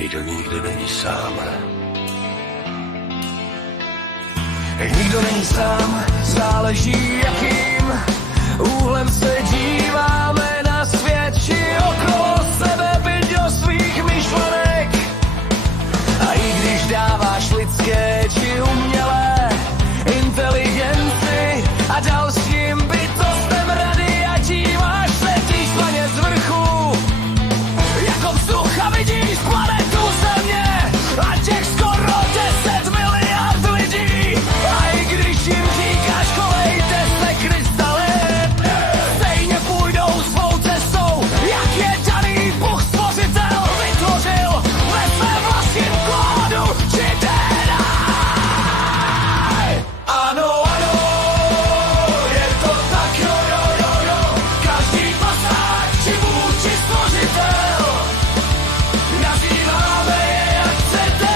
Nikdo nikdy není sám. Nikdo není sám, záleží jakým úhlem se díváme na svět, či okolo sebe byť do svých myšlenek. A i když dáváš lidské či umělé inteligenci a dalším bytostem rady a díváš se týž planet z vrchu, jako vzduch a vidíš planetu Země a těch skoro 10 miliard lidí. A i když jim říkáš kolejte se krystaly, stejně půjdou svou cestou, jak je daný Bůh stvořitel vytvořil ve svém vlastním kódu či DNA. Ano, ano, je to tak, jo, jo, jo, jo, každý pasák či Bůh či stvořitel, nazýváme je jak chcete.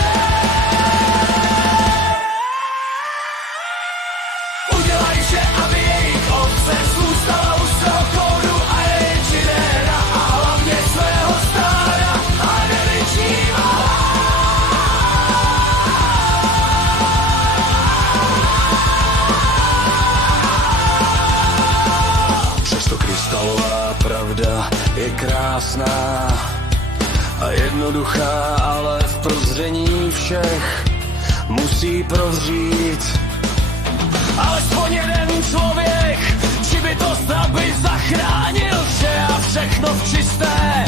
Udělaj vše, aby jejich ovce zůstala u svého kódu a je činera a hlavně svého stáda a nevyčívala. Přesto krystalová pravda je krásná a jednoduchá, ale v prozření všech musí prozřít. Alespoň jeden člověk, či bytost, aby zachránil vše a všechno v čisté